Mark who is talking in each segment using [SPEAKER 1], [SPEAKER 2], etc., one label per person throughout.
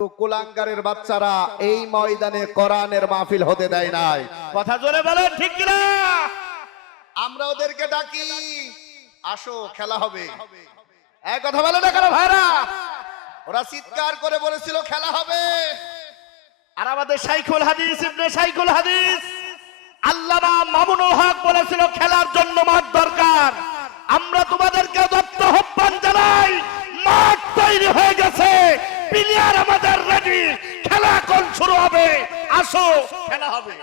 [SPEAKER 1] তো কুলাঙ্গারের বাচ্চারা এই ময়দানে কোরআনের মাহফিল হতে দেয় নাই।
[SPEAKER 2] কথা জোরে বলেন ঠিক কিনা?
[SPEAKER 1] আমরা ওদেরকে ডাকি আসো খেলা হবে। এক কথা বলে না কেন ভাইরা? ওরা চিৎকার করে বলেছিল খেলা হবে।
[SPEAKER 2] আর আমাদের সাইকুল হাদিস ইবনে সাইকুল হাদিস আল্লামা মামুনুল হক বলেছিল খেলার জন্য মাঠ দরকার। আমরা তোমাদেরকে দত্ত আহ্বান জানাই মাঠ তৈরি হয়ে গেছে। প্লেয়ার আমাদের রেডি খেলা এখন শুরু হবে। আসো, খেলা হবে।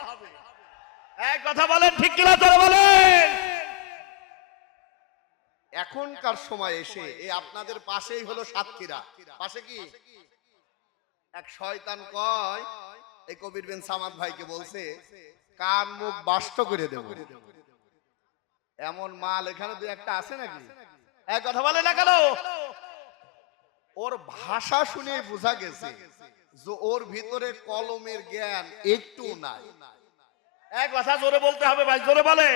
[SPEAKER 2] এক কথা বলেন, ঠিক কিনা তোরা বলেন?
[SPEAKER 1] এখনকার সময় এসে এই আপনাদের পাশেই হলো সাতক্ষীরা। পাশে কি? এক শয়তান কয় এই কবির বিন সামাদ ভাইকে বলছে, কান মুখ বাষ্ট করে দেব। এমন মাল এখানে দুই একটা আছে নাকি?
[SPEAKER 2] এক কথা বলে না কেন?
[SPEAKER 1] ওর ভাষা শুনে বোঝা গেছে যে ওর ভিতরে কলমের জ্ঞান একটু নাই।
[SPEAKER 2] এক কথা জোরে বলতে হবে ভাই, জোরে বলে।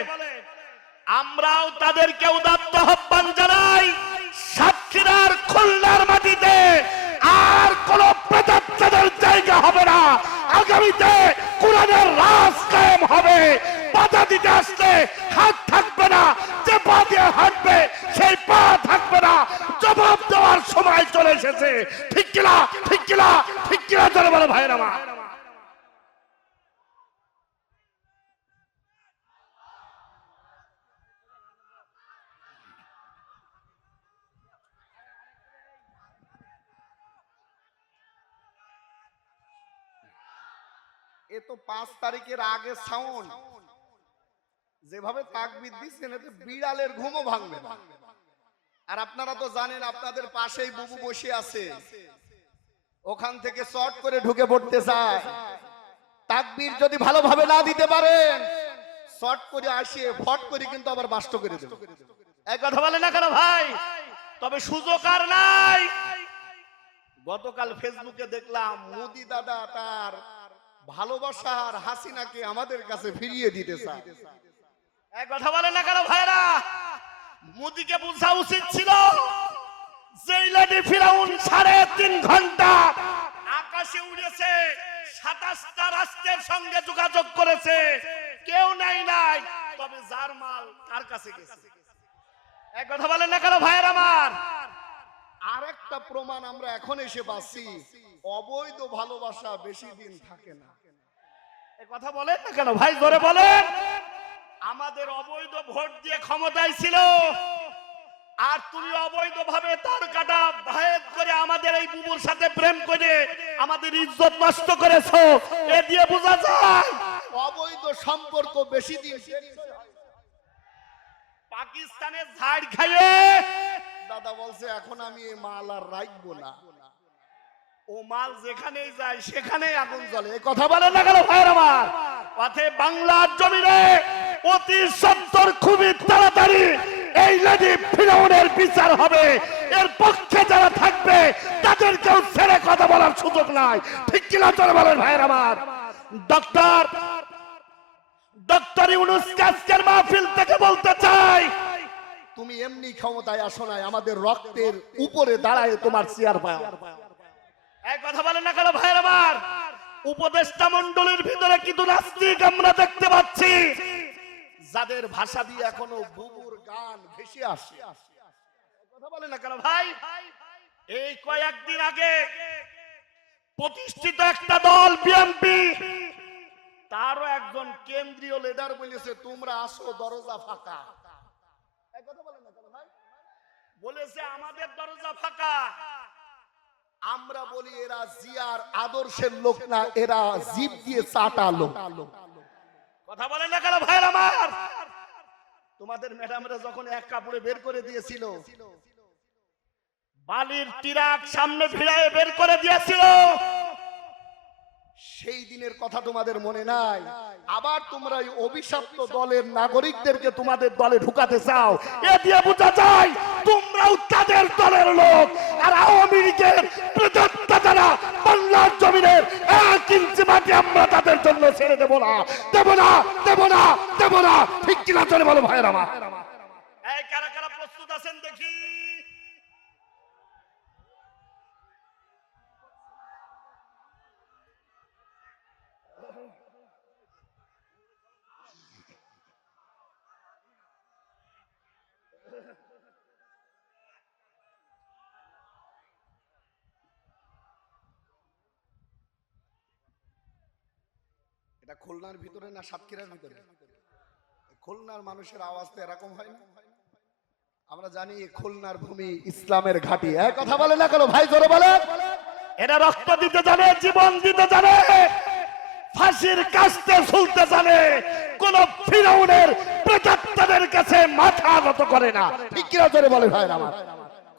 [SPEAKER 2] আমরাও তাদেরকে উদাত্ত আহ্বান জানাই সাতক্ষীরার খুলনার মাটিতে আর কোন প্রেতাত্মাদের জায়গা হবে না। আগামীতে কোরআনের রাজ কায়েম হবে। বাধা দিতে আসলে হাত যে পা দিয়ে হাঁটবে, সেই পা থাকবে না। জবাব দেওয়ার সময় চলে এসেছে। ঠিক কিনা? ঠিক চলে বলে ভাইয়ের আমার।
[SPEAKER 1] এ তো পাঁচ তারিখের আগে সাউন্ড। যেভাবে তাকবির দিচ্ছেন এতে বিড়ালের ঘুমও ভাঙবে আর আপনারা তো জানেন, আপনাদের পাশেই বুবু বসে আছে। ওখান থেকে শর্ট করে ঢুকে পড়তে চায়। তাকবির যদি ভালোভাবে না দিতে পারেন শর্ট করে আসিয়ে ফট করে কিন্তু আবার বাষ্ট করে দেবে।
[SPEAKER 2] এক কথা বলে না কেন ভাই? তবে সুযোগ আর নাই। গতকাল ফেসবুকে দেখলাম,
[SPEAKER 1] মোদি দাদা তার ভালোবাসার হাসিনাকে আমাদের কাছে ফিরিয়ে দিতে চায়।
[SPEAKER 2] এক কথা বলে না কেন ভাইরা মোদিকে বোঝা উচিত ছিল যেই লেডি ফিরাউন সাড়ে তিন ঘণ্টা আকাশে উড়েছে সাতাশটা রাষ্ট্রের সঙ্গে যোগাযোগ করেছে। কেউ নাই নাই তবে যার মাল তার কাছে গেছে। এক কথা বলেন না কেন ভাইয়ের আমার?
[SPEAKER 1] আর একটা প্রমাণ আমরা এখন এসে পাচ্ছি অবৈধ ভালোবাসা বেশি দিন থাকে না।
[SPEAKER 2] কথা বলেন না কেন ভাই ধরে বলেন। আমাদের অবৈধ ভোট দিয়ে ক্ষমতায় ছিল। আর তুমি অবৈধ ভাবে তার কাটা ভায়েত করে আমাদের এই বুবুর সাথে প্রেম করে আমাদের ইজ্জত নষ্ট করেছ। এ দিয়ে বোঝা যায়
[SPEAKER 1] অবৈধ সম্পর্ক বেশি দিন
[SPEAKER 2] পাকিস্তানের ঝাড় খাইয়ে
[SPEAKER 1] দাদা বলছে এখন আমি এই মাল আর রাখব না।
[SPEAKER 2] ও মাল যেখানেই যায় সেখানেই আগুন জ্বলে। কথা বলেন না কেন ভাইয়ের আমার? পথে বাংলার জমিনে অতি সত্তর খুবই তাড়াতাড়ি এই লেডি ফিরাউনের বিচার হবে। এর পক্ষে যারা থাকবে তাদেরকেও ছেড়ে কথা বলার সুযোগ নাই। ঠিক কিনা চলে বলেন ভাইয়ের আমার। ডক্টর ডক্টর ইউনুস কাজকের মাহফিল থেকে বলতে চাই।
[SPEAKER 1] তুমি এমনি ক্ষমতায় আসো নাই আমাদের রক্তের উপরে দাঁড়ায় তোমার চেয়ার পায়
[SPEAKER 2] এক কথা বলেন না কেন ভাইয়ের আমার? উপদেষ্টা মন্ডলীর ভিতরে কিন্তু নাস্তিক আমরা দেখতে পাচ্ছি। যাদের ভাষা দিয়ে
[SPEAKER 1] এখনও বুবুর গান ভেসে আসে।
[SPEAKER 2] কথা বলে না কেন ভাই? এই কয়েকদিন আগে প্রতিষ্ঠিত একটা দল বিএনপি তারও একজন কেন্দ্রীয়
[SPEAKER 1] লিডার বলেছে, তোমরা আসো, দরজা ফাঁকা। বলেন?
[SPEAKER 2] বলেছে, আমাদের দরজা ফাঁকা।
[SPEAKER 1] আমরা বলি, এরা জিয়ার আদর্শের লোক না, এরা জিপ দিয়ে চাটা লোক।
[SPEAKER 2] কথা বলে না কেন ভাইয়ের আমার? তোমাদের ম্যাডামরা যখন এক কাপড়ে বের করে দিয়েছিল বালির টিরাক সামনে ভিড়ায় বের করে দিয়েছিল।
[SPEAKER 1] সেই দিনের কথা তোমাদের মনে নাই? আবার তোমরা অভিশপ্ত দলের নাগরিকদেরকে তোমাদের দলে ঢুকাতে চাও।
[SPEAKER 2] এ দিয়ে বোঝা যায় তোমরাও তাদের দলের লোক। আর আওয়ামী লীগের প্রেতাত্মা যারা, বাংলার জমিনের এক ইঞ্চি মাটি আমরা তাদের জন্য ছেড়ে দেবো না। দেব না দেব না দেব না। ঠিক কিনা চলে বলো ভাইয়ের আমার এই কারা কারা প্রস্তুত আছেন দেখি
[SPEAKER 1] এটা খুলনার ভিতরে না সাতক্ষীরার ভিতরে? খুলনার মানুষের আওয়াজ তো এরকম হয় না। আমরা জানি খুলনার ভূমি ইসলামের ঘাঁটি। এক কথা বলে না কেন? ভাই জোরে বলে
[SPEAKER 2] এরা রক্ত দিতে জানে জীবন দিতে জানে ফাঁসির কাস্তে ঝুলতে জানে কোন ফিরাউনের প্রেতাত্মাদের কাছে মাথা নত করে না।
[SPEAKER 1] ঠিক কিনা জোরে বলে ভাই আমার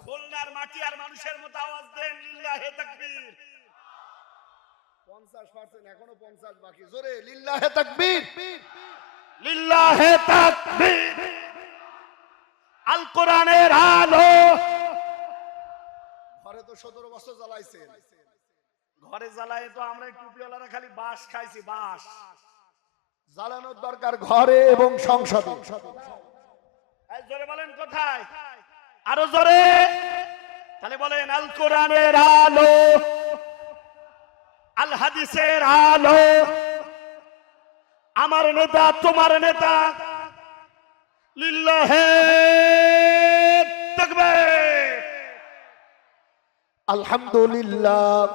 [SPEAKER 2] খুলনার মাটি আর মানুষের মতো আওয়াজ দেন লিল্লাহে তাকবীর
[SPEAKER 1] পঞ্চাশ পার্সেন্ট এখনও পঞ্চাশ বাকি। জোরে লিল্লাহে তাকবীর।
[SPEAKER 2] লিল্লাহে তাকবীর। আল কোরআনের আলো।
[SPEAKER 1] ঘরে তো সতেরো বছর জ্বালাইছেন।
[SPEAKER 2] ঘরে জ্বালায় তো আমরা টুপিওয়ালারা খালি বাঁশ খাইছি বাঁশ।
[SPEAKER 1] জ্বালানোর দরকার ঘরে এবং সংসদে।
[SPEAKER 2] জোরে বলেন কোথায়? আরও জোরে। তাহলে বলেন আল কোরআনের আলো। আল হাদিসের আলো। আমার নেতা তোমার নেতা। লিল্লাহে তাকবীর।
[SPEAKER 1] আলহামদুলিল্লাহ।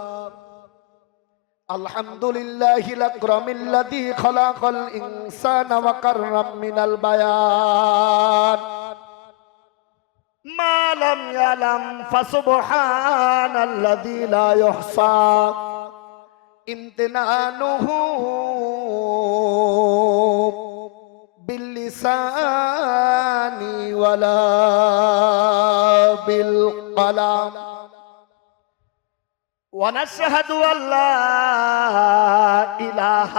[SPEAKER 1] আলহামদুলিল্লাহ লাকরামিল্লাযী খালাকাল ইনসানা ওয়া কাররাম মিনাল
[SPEAKER 2] বায়ান। মা লাম ইয়ালাম
[SPEAKER 1] ফাসুবহানাল্লাযী লা ইহসা امتنانه باللسان ولا بالقلم
[SPEAKER 2] ونشهد أن لا إله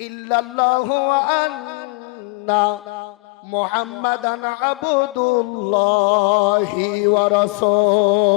[SPEAKER 1] إلا الله وأن محمدا عبد الله ورسول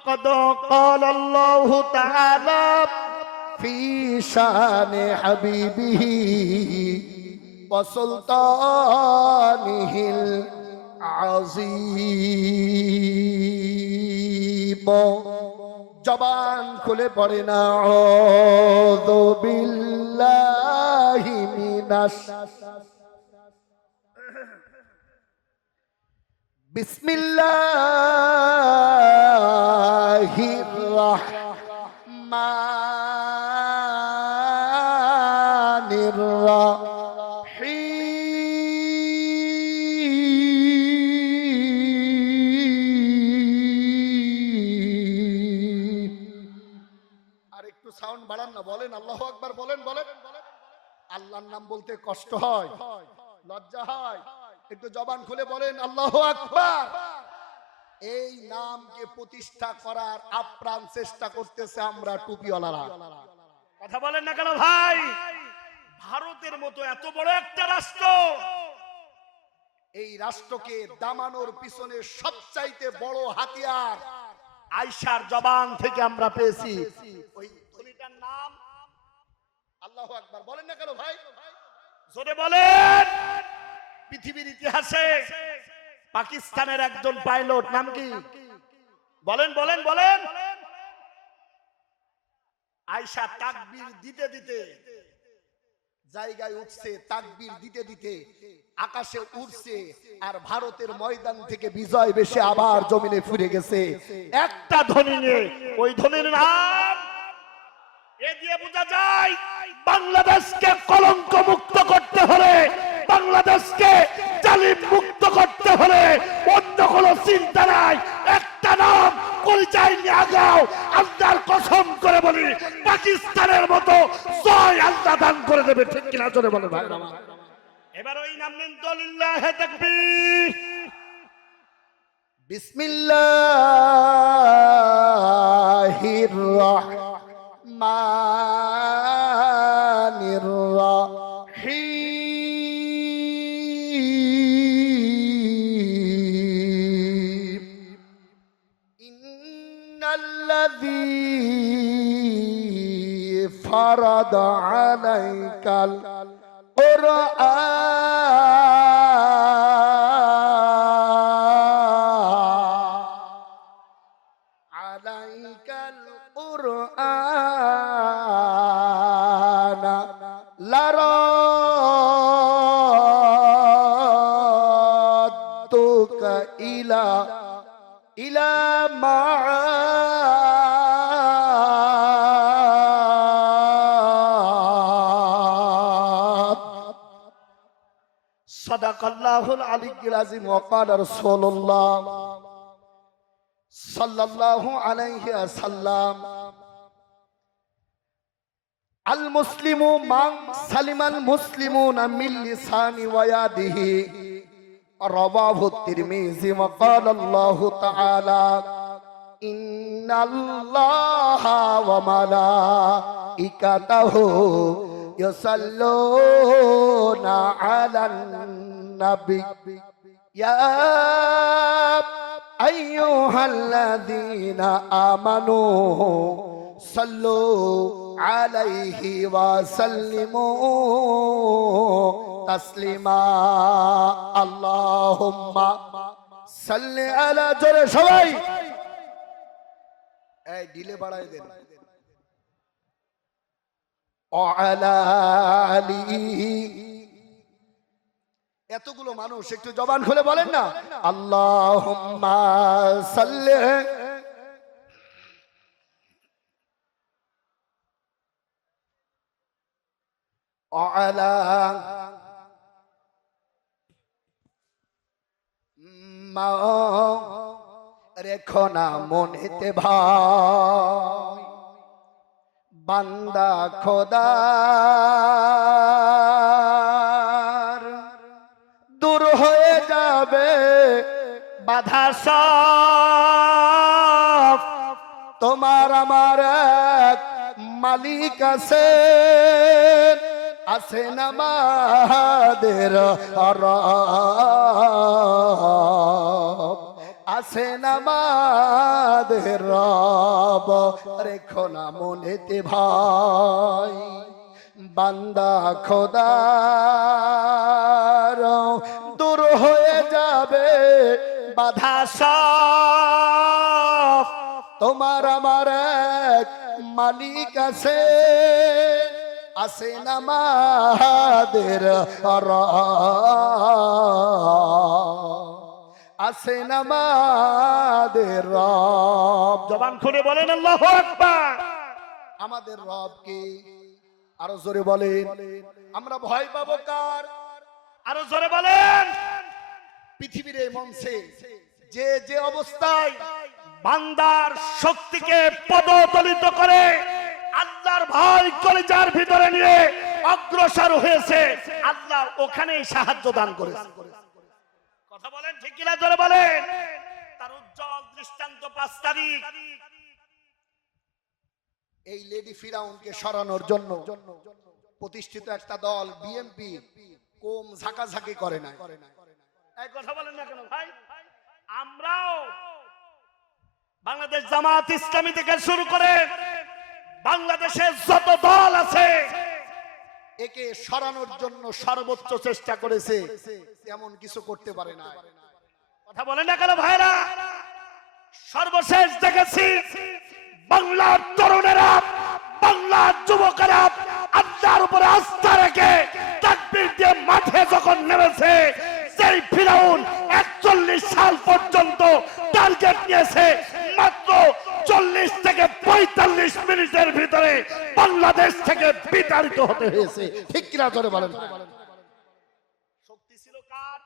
[SPEAKER 2] فقد قال الله تعالى
[SPEAKER 1] في شان حبيبه وسلطانه العظيم জবান খুলে পড়ে না আউযু বিল্লাহি মিনাশ বিসমিল্লাহির রহমানির রহিম আর একটু সাউন্ড বাড়ান না, বলেন, আল্লাহ বলেন বলেন। আল্লাহর নাম বলতে কষ্ট হয়, লজ্জা হয়। একটু জবান খুলে বলেন আল্লাহ আকবার! এই নামকে প্রতিষ্ঠা করার আপ্রাণ চেষ্টা করতেছে আমরা টুপিওয়ালারা।
[SPEAKER 2] কথা বলেন না কেন ভাই? ভারতের মতো এত বড় একটা রাষ্ট্র।
[SPEAKER 1] এই রাষ্ট্রকে দামানোর পিছনে সবচাইতে বড় হাতিয়ার
[SPEAKER 2] আইসার জবান থেকে আমরা পেয়েছি।
[SPEAKER 1] ওই ধনীটার নাম আল্লাহ আকবার। বলেন না কেন ভাই?
[SPEAKER 2] জোরে বলেন! পৃথিবীর ইতিহাসে পাকিস্তানের একজন পাইলট, নাম কি? বলেন বলেন বলেন।
[SPEAKER 1] আয়সা তাকবীর দিতে দিতে জায়গায় উঠছে, তাকবীর দিতে দিতে আকাশে উঠছে আর ভারতের ময়দান থেকে বিজয় বেশে আবার জমিনে ফিরে গেছে।
[SPEAKER 2] একটা ধনী নিয়ে, ওই ধনীর নাম এ দিয়ে বোঝা যায়, বাংলাদেশকে কলঙ্ক মুক্ত করতে হলে বাংলাদেশকে জালিম মুক্ত করতে হলে অন্য কোনো চিন্তা নাই। একটা নাম পরিচয় নিয়ে আগাও, আল্লাহর কসম করে বলি, পাকিস্তানের মতো জয় আল্লাহ দান করে দেবে। ঠিক কিনা জোরে বলে ভাই। এবার ওই নাম নিন দলিল্লাহ তাকবীর।
[SPEAKER 1] বিসমিল্লাহির الذي فرض عليك القرآن صدق الله العلي العظيم وقال رسول الله صلى الله عليه وسلم المسلم من سلم المسلمون من لسان ويده رواه الترمذي وقال الله تعالى إن الله وملائكته يصلون على النبي يا أيها الذين آمنوا صلوا عليه وسلموا تسليما اللهم صل على জোরে সবাই এই দিলে বাড়াই দেন وعلى آله এতগুলো মানুষ একটু জবান খুলে বলেন না। আল্লাহ আলা মা রেখো না মনেতে ভাই। বান্দা খোদা। যাবে
[SPEAKER 2] বাধা সব।
[SPEAKER 1] তোমার আমার মালিক আছে আছে নামাদের আছে নামাদের রব। রেখো না মনেতে ভাই বান্দা খোদার দূর হয়ে যাবে। বাধা
[SPEAKER 2] সব।
[SPEAKER 1] তোমার আমার এক মালিক আছে। আছে নামাদের আছে নামাদের রব।
[SPEAKER 2] জবান খুলে বলেন আল্লাহু আকবার!
[SPEAKER 1] আমাদের রব কি? আরও জোরে বলেন। আমরা ভয় পাবো কার?
[SPEAKER 2] আরও জোরে বলেন।
[SPEAKER 1] পৃথিবীর এই মঞ্চে যে যে অবস্থায়
[SPEAKER 2] বান্দার শক্তিকে পদদলিত করে আল্লাহর ভয় কলিজার ভিতরে নিয়ে অগ্রসর হয়েছে আল্লাহ ওখানেই সাহায্য দান করেছে। কথা বলেন ঠিক কিনা জোরে বলেন। তার উজ্জ্বল দৃষ্টান্ত পাঁচ তারিখ।
[SPEAKER 1] এই লেডি ফিরাউনকে সরানোর জন্য প্রতিষ্ঠিত একটা দল বিএনপি কম ঝাঁকাঝাঁকি করে না
[SPEAKER 2] এই কথা বলেন না কেন ভাই? আমরাও বাংলাদেশ জামাত ইসলামী থেকে শুরু করে বাংলাদেশের যত দল আছে,
[SPEAKER 1] একে সরানোর জন্য সর্বোচ্চ চেষ্টা করেছে, এমন কিছু করতে পারে না
[SPEAKER 2] কথা বলেন না কেন ভাইরা? সর্বশেষ দেখেছি, বাংলার তরুণেরা, বাংলার যুবকেরা আল্লাহর উপরে আস্থা রেখে নেমেছে। সেই ফিরাউন একচল্লিশ সাল পর্যন্ত টার্গেট নিয়েছে, মাত্র চল্লিশ থেকে পঁয়তাল্লিশ মিনিটের ভিতরে বাংলাদেশ থেকে বিতাড়িত হতে হয়েছে।
[SPEAKER 1] ঠিক কিনা বলেন?
[SPEAKER 2] কার?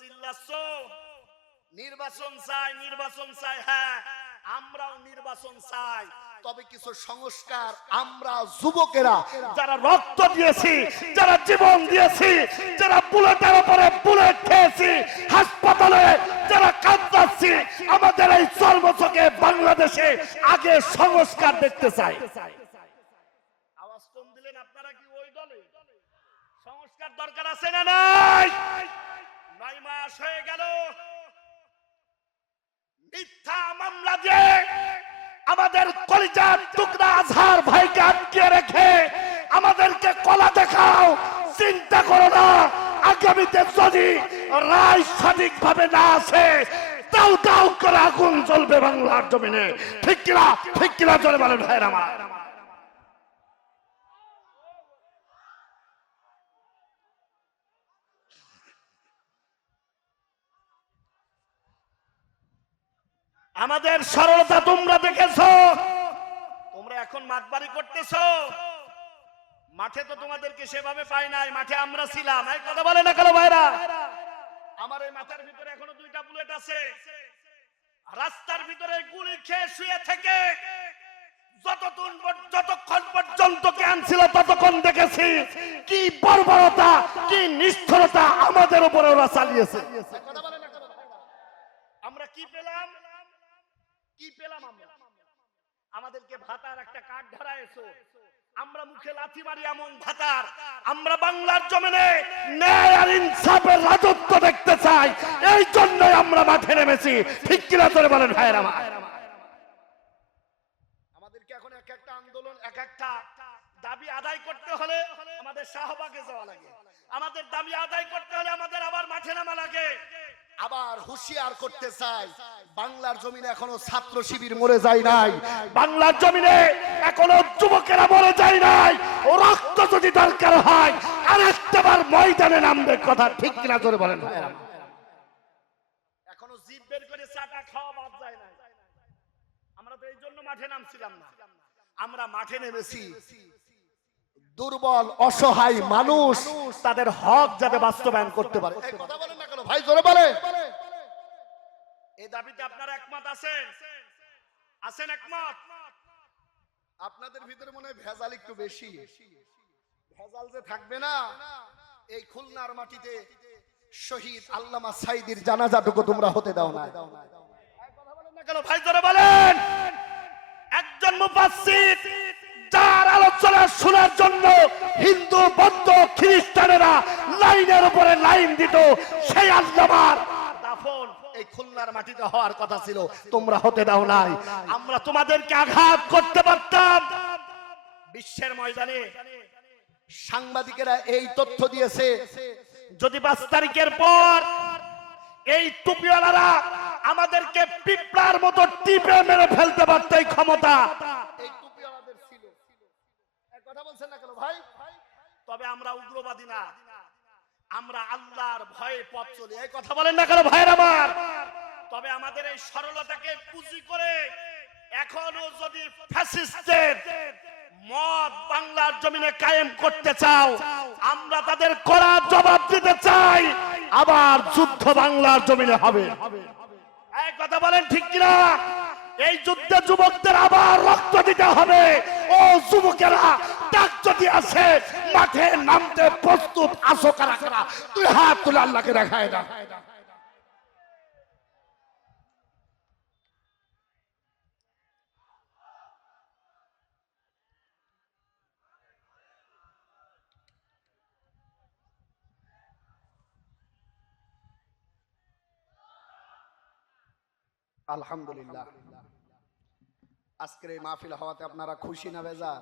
[SPEAKER 2] চিল্লাচ্ছ, নির্বাচন চাই নির্বাচন চাই হ্যাঁ আমরাও নির্বাচন চাই।
[SPEAKER 1] তবে কিছু সংস্কার আমরা যুবকেরা
[SPEAKER 2] যারা রক্ত দিয়েছি, যারা জীবন দিয়েছি, যারা বুলেটের উপরে বুলেট খেয়েছি, হাসপাতালে যারা কাঁদাচ্ছি আমাদের এই সর্বচকে বাংলাদেশে আগে সংস্কার দেখতে চাই। দরকার আছে না নাই? নয় মাস হয়ে গেল। মিথ্যা মামলা কলিজার টুকরা আজহার ভাইকে আটকে রেখে আমাদেরকে কলা দেখাও, চিন্তা করো না, আগামীতে যদি রায় সঠিকভাবে না আসে, দাও দাও করে আগুন জ্বলবে বাংলার জমিনে। ঠিক কিনা? ঠিক চলে বলেন, ভাইয়ের আমার। আমাদের সরলতা তোমরা দেখেছ। তোমরা এখন মাতবাড়ি করতেছো। মাঠে তো তোমাদেরকে সেভাবে পাই নাই, মাঠে আমরা ছিলাম। কথা বলে না কেন ভাইরা? আমার এই মাথার ভিতরে এখনও দুইটা বুলেট আছে। রাস্তার ভিতরে গুলি খেয়ে শুয়ে থেকে যতক্ষণ পর্যন্ত জ্ঞান ছিল ততক্ষণ দেখেছি কি বর্বরতা, কি নিষ্ঠুরতা আমাদের উপরে ওরা চালিয়েছে কথা বলে না কেন ভাইরা? আমরা কি পেলাম কি পেলাম আমরা আমাদেরকে ভাতার একটা কার্ড ধরাইছো আমরা মুখে লাথি মারি এমন ভাতার। আমরা বাংলার জমিনে ন্যায় আর ইনসাফের রাজত্ব দেখতে চাই। এই জন্যই আমরা মাঠে নেমেছি। ঠিক কিনা তোরে বলেন ভাইয়ের আমার।
[SPEAKER 1] আমাদেরকে এখন এক একটা আন্দোলন,
[SPEAKER 2] এক একটা দাবি আদায় করতে হলে আমাদের শাহবাগে যাওয়া লাগে। আমাদের দাবি আদায় করতে হলে আমাদের আবার মাঠে নামা লাগে।
[SPEAKER 1] আবার হুঁশিয়ার করতে চাই। বাংলার জমিনে এখনও ছাত্র শিবির মরে যায় নাই।
[SPEAKER 2] বাংলার জমিনে এখনও যুবকেরা মরে যায় নাই। ও রক্ত যদি দরকার হয় আর একটাবার ময়দানে নামবে কথা ঠিক কিনা করে বলেন। এখনও জিভ বের করে চাটা খাওয়া বাদ যায় না আমরা তো এই জন্য মাঠে নামছিলাম না। আমরা মাঠে নেমেছি।
[SPEAKER 1] দুর্বল, অসহায় মানুষ
[SPEAKER 2] তাদের হক যাতে বাস্তবায়ন করতে পারে।
[SPEAKER 1] কথা বলেন না ভাই জোরে বলে
[SPEAKER 2] এই দাবিতে আপনারা একমত আছেন আছেন একমত?
[SPEAKER 1] আপনাদের ভিতরে মনে হয় ভেজাল একটু বেশি। ভেজাল যে থাকবে না এই খুলনার মাটিতে শহীদ আল্লামা সাইদির জানাজাটুকু তোমরা হতে দাও না।
[SPEAKER 2] না কেন? ভাই ধরে বলেন! একজন মুফাসসির আলোচনা শোনার জন্য হিন্দু, বৌদ্ধ, খ্রিস্টানেরা লাইনের উপরে লাইন দিত। সেই আল্লামার দাফন এই খুলনার মাটিতে হওয়ার কথা ছিল। তোমরা হতে দাও নাই। আমরা তোমাদেরকে আঘাত করতে পারতাম। বিশ্বের ময়দানে
[SPEAKER 1] সাংবাদিকেরা এই তথ্য দিয়েছে।
[SPEAKER 2] যদি পাঁচ তারিখের পর এই টুপিওয়ালারা আমাদেরকে পিঁপড়ার মতো টিপে মেরে ফেলতে পারত এই ক্ষমতা
[SPEAKER 1] এই টুপিওয়ালাদের ছিল এই কথা বলছেন না কেন ভাই,
[SPEAKER 2] তবে আমরা উগ্রবাদী না। আমরা আল্লাহর ভয়ে পথ চলি। এই কথা বলেন না কেন ভাইয়ের আমার? তবে আমাদের এই সরলতাকে পুঁজি করে এখনও যদি ফ্যাসিস্টের মদ বাংলার জমিনে কায়েম করতে চাও, আমরা তাদের কড়া জবাব দিতে চাই, আবার যুদ্ধ বাংলার জমিনে হবে। এই কথা বলেন ঠিক কিনা? এই যুদ্ধে যুবকদের আবার রক্ত দিতে হবে। ও যুবকেরা ডাক যদি আছে মাঠে নামতে প্রস্তুত আসো কারা কারা? তুই হাত তুলে আল্লাহকে দেখায় না
[SPEAKER 1] আলহামদুলিল্লাহ। আজকের এই মাহফিল হওয়াতে আপনারা খুশি না বেজা